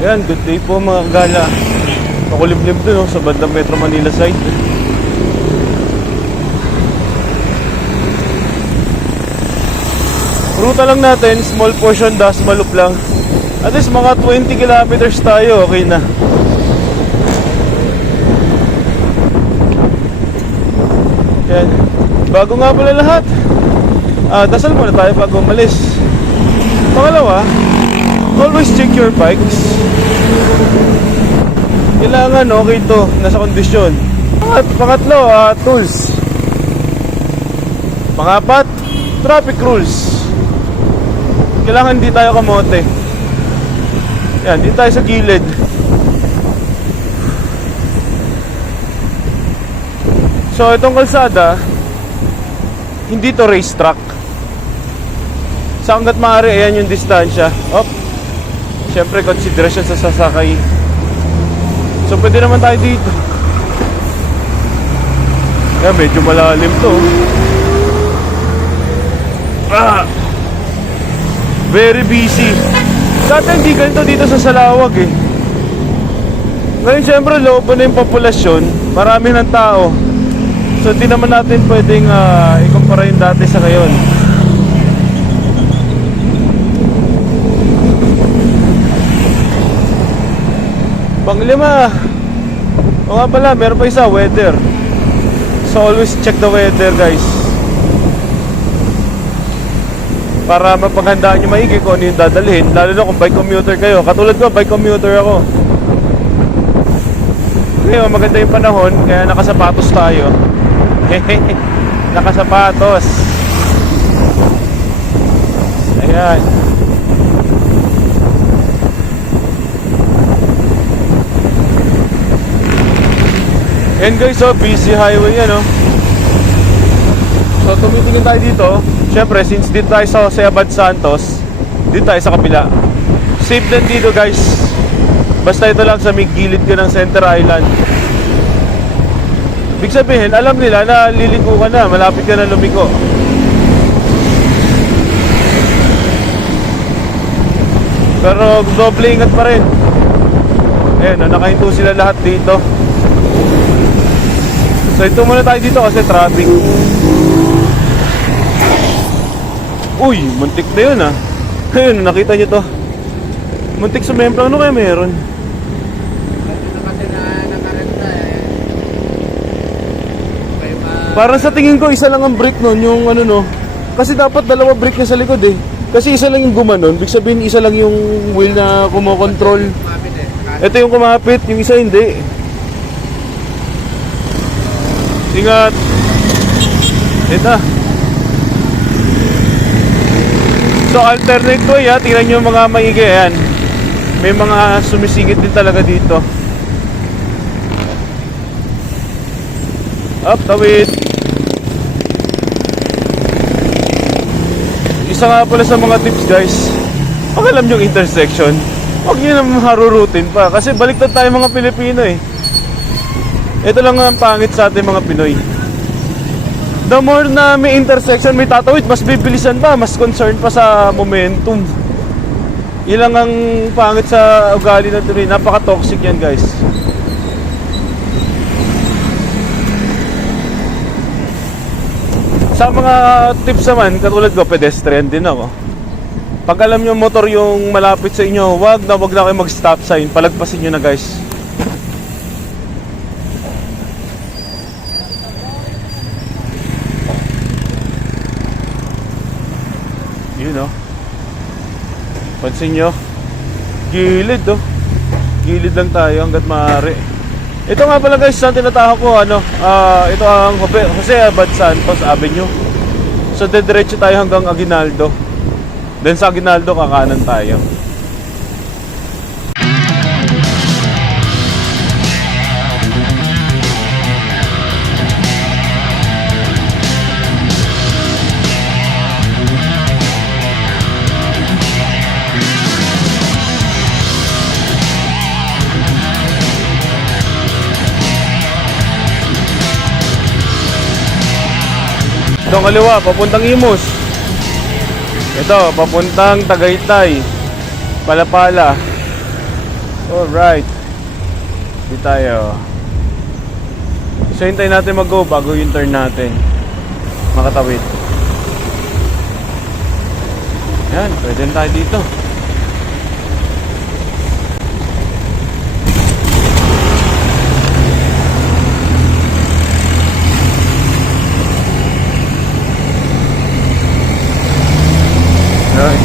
Yan, good day po mga kagala. Makulimlim doon sa bandang Metro Manila side. Ruta lang natin, small portion, Dasmalup lang. At least mga 20 kilometers tayo, okay na. Yan. Bago nga pala lahat, dasal muna tayo bago umalis. Pangalawa, always check your bikes. Kailangan okay to, nasa kondisyon. Pangatlo, tools. Pangapat, traffic rules. Kailangan hindi tayo kamote. Yan, hindi tayo sa gilid. So itong kalsada, hindi to racetrack. Sa hanggat maaari, ayan yung distansya. Siyempre, consideration sa sasakay. So pwede naman tayo dito. Yan, medyo malalim to. Very busy. Dati hindi ganito dito sa Salawag eh. Ngayon siyempre, loob na yung populasyon. Marami ng tao. So hindi naman natin pwedeng ikumpara yung dati sa ngayon. Panglima, o nga pala, meron pa isa, weather. So always check the weather guys, para mapaghandaan nyo maigi kung ano yung dadalhin. Lalo na kung bike commuter kayo. Katulad ko, bike commuter ako. Ngayon, maganda yung panahon, kaya nakasapatos tayo. Nakasapatos. Ayan. And guys, busy highway yan, oh. So tumitingin tayo dito. Siyempre, since dito tayo sa Jose Abad Santos, dito tayo sa kapila. Safe din dito guys. Basta ito lang sa may gilid ka ng Center Island. Ibig sabihin, alam nila na liligo ka na, malapit ka na lumiko. Pero doble ingat pa rin. Ayan, nakahinto sila lahat dito. So ito muna tayo dito kasi traffic. Uy, muntik na yun ah. Ayun, nakita nyo to. Muntik sumemplang, ano kaya meron? Parang sa tingin ko isa lang ang brake nun, yung ano no. Kasi dapat dalawa brake na sa likod eh. Kasi isa lang yung gumanon, ibig sabihin isa lang yung wheel na kumokontrol. Ito yung kumapit, yung isa hindi. Ingat. Ito. So alternate way ha, tingnan nyo yung mga maigi yan. May mga sumisingit din talaga dito. Up, tawid. Isa nga pala sa mga tips guys, pag alam nyo yung intersection, huwag nyo naman harurutin pa. Kasi baliktad tayo mga Pilipino eh. Ito lang ang pangit sa ating mga Pinoy. The more na may intersection, may tatawid, mas bibilisan pa, mas concerned pa sa momentum. Ilang ang pangit sa ugali ng Pinoy. Napaka-toxic yan guys. Sa mga tips naman, katulad ko, pedestrian din ako. Pag alam nyo motor yung malapit sa inyo, wag na kayo mag-stop sign. Palagpasin nyo na guys. Yun oh. Pansin nyo, gilid oh. Gilid lang tayo hanggat maaari. Ito nga pala guys, ang tinatahak ko, ito ang Jose Abad Santos Avenue. So dediretso tayo hanggang Aguinaldo. Then sa Aguinaldo, kakanan tayo. Itong kaliwa, papuntang Imus. Ito, papuntang Tagaytay, Palapala. Alright. Di tayo. So hintayin natin mag-go bago yung turn natin. Makatawid. Yan, pwede na tayo dito. Yan.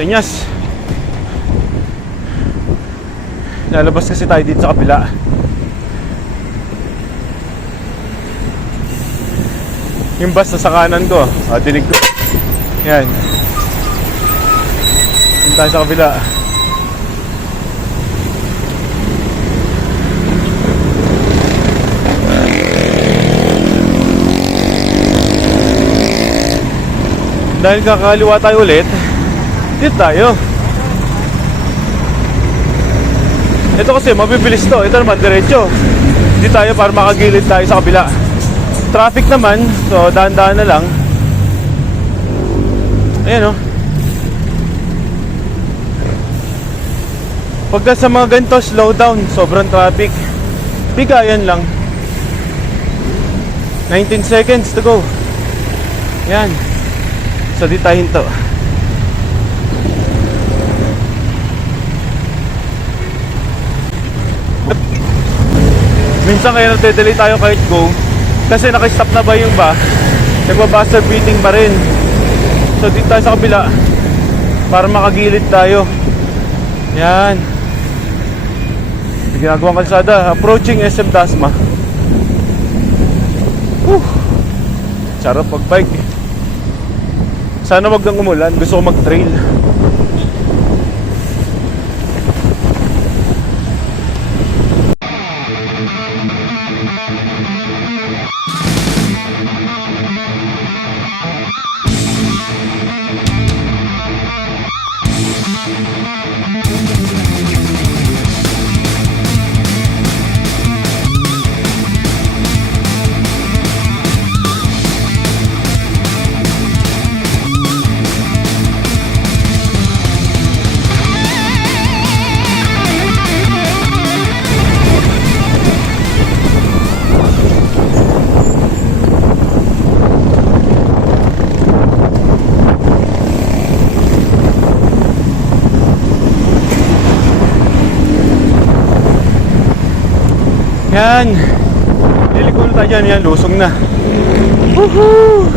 Tenyas. Lalabas kasi tayo dito sa kabila. Yung bus sa kanan ko, dinig ko. Yan. Dito tayo sa kabila. Dahil kakaliwa tayo ulit, dito tayo. Ito kasi mabibilis to. Ito naman diretso. Dito tayo para makagilid tayo sa kabila. Traffic naman, so dahan-dahan na lang. Ayan o. Pagka sa mga ganito, slow down. Sobrang traffic. Bigayan lang. 19 seconds to go. Yan. So dito tayo hinto. Minsan kaya nagde-delay tayo kahit go kasi naka-stop na ba yung ba? Nagba-buzzer beating pa rin. So dito tayo sa kabila para makagilid tayo. Yan. Ginagawang kalsada. Approaching SM Dasma. Sarap mag-bike. Sana wag nang umulan. Gusto ko mag-trail. Yan. Liliko na tayo dyan. Yan, lusong na. Woohoo!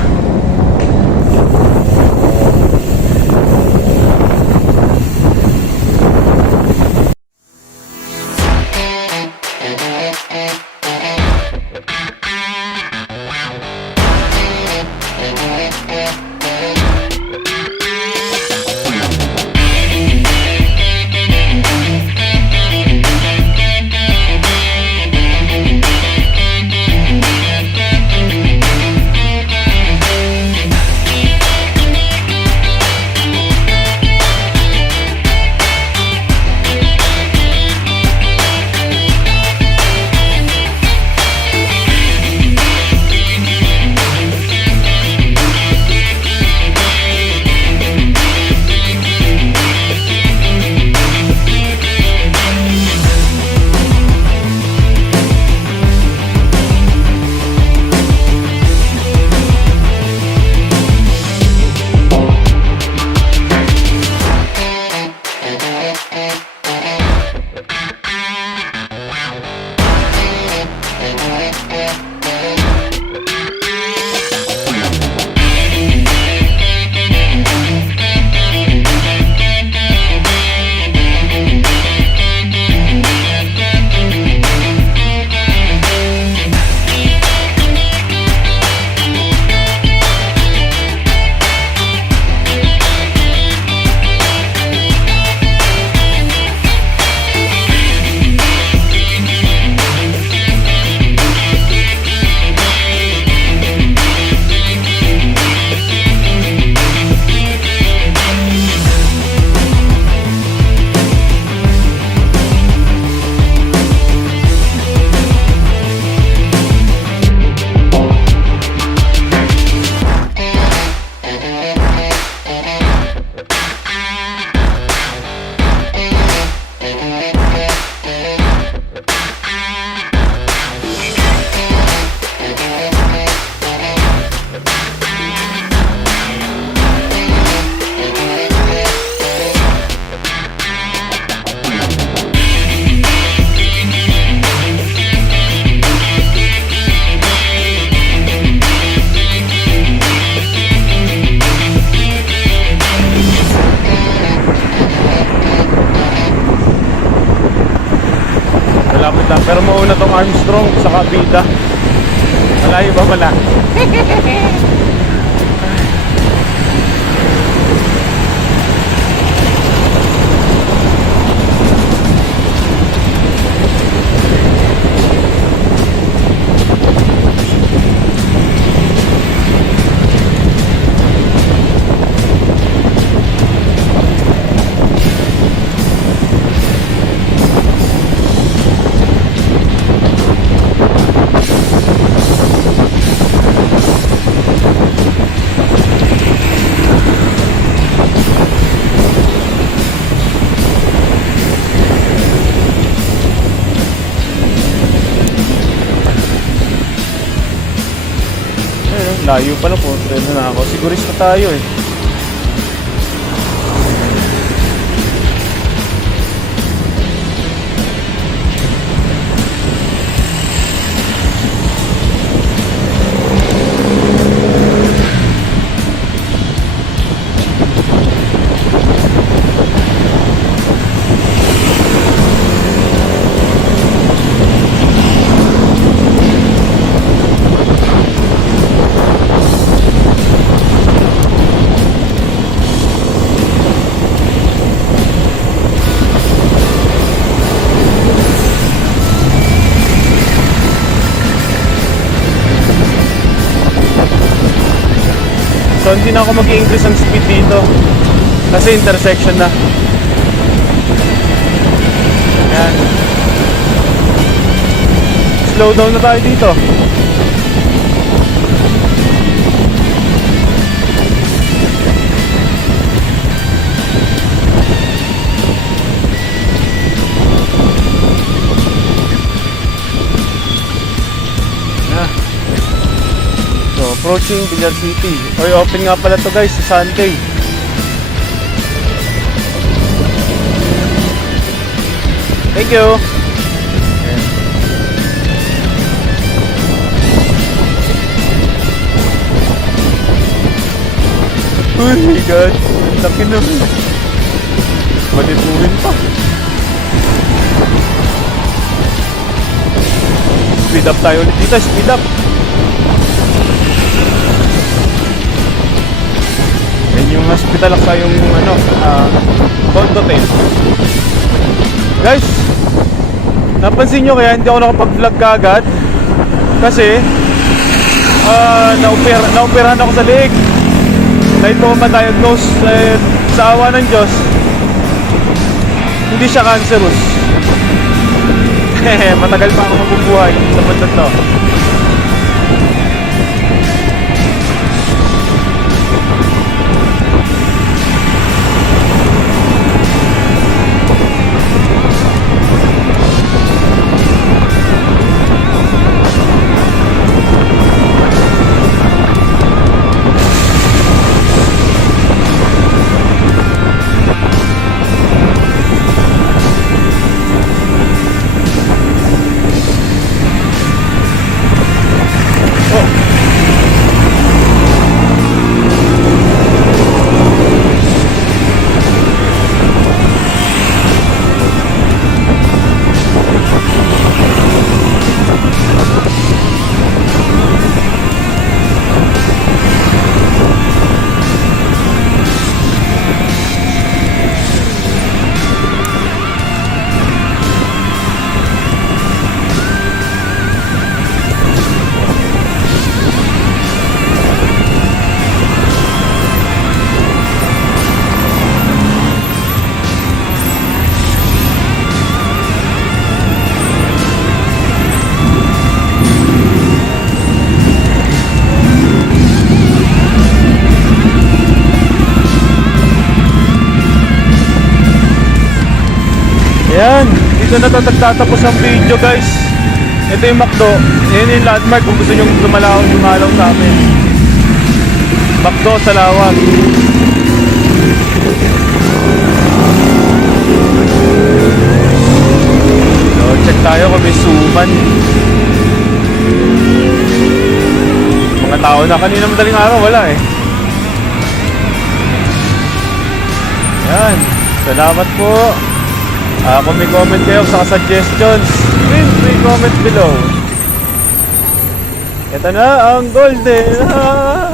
muna tong Armstrong sa Kabida. Malayo ba pala? Layo pala po, na ako. Sigurista tayo eh. So hindi na ako mag-i-increase ang speed dito kasi intersection na. Ayan. Slow down na tayo dito. Approaching Villar City. Oy, open nga pala to guys sa Sunday. Thank you. Oh my god, laki naman. Matituhin pa. Speed up tayo ulit dito, speed up. Yung hospital sa yung ano, Condotel. Guys, napansin nyo kaya hindi ako nakapag-vlog kagad kasi naoperahan ako sa leeg. Dahil po ma-diagnose sa awa ng Diyos, hindi siya cancerous. Matagal pa ako mabubuhay sa bandan to. Ayan, dito na tatapos ang video guys. Ito yung McDo. Ayan yung landmark kung gusto nyo dumalaw sa amin. McDo sa Lawag. So check tayo kung may suman. Mga tao na kanina madaling araw, wala eh. Ayan, salamat po. Kung may comment kayo sa suggestions, please comment below. Ito na ang golden.